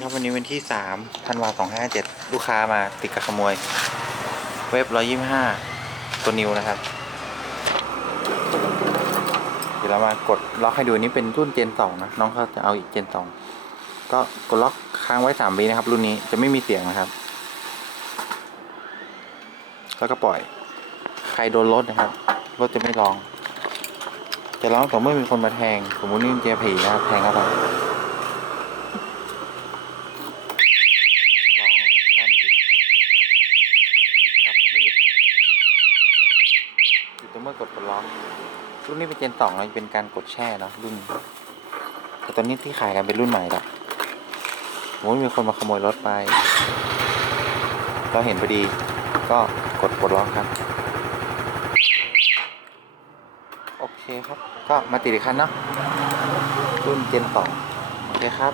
ครับวันนี้วันที่สามธันวาสองห้าเจ็ดลูกค้ามาติดกับขโมย เว็บร้อยยี่ห้าตัวนิวนะครับ เดี๋ยวเรามากดล็อกให้ดูนี่เป็นรุ่นเจนสองนะ น้องเขาจะเอาอีกเจนสองก็กดล็อกค้างไว้สามวินะครับ รุ่นนี้จะไม่มีเสียงนะครับ แล้วก็ปล่อย ใครโดนรถนะครับ รถจะไม่ร้อง จะร้องต่อเมื่อมีคนมาแทง สมมุตินี่เจอผีนะครับแทงเข้าไป ร้องเลยถ้าไม่ติด หยุดกลับไม่หยุดหยุดตัวเมื่อกดกดร้องรุ่นนี้เป็นเจนสองแล้วเป็นการกดแช่เนาะรุ่นแต่ตอนนี้ที่ขายกันเป็นรุ่นใหม่ละโอ้ยมีคนมาขโมยรถไป เราเห็นพอดีก็กดกดร้องครับ โอเคครับ ก็มาติดอีกคันเนาะรุ่นเจนสองโอเคครับ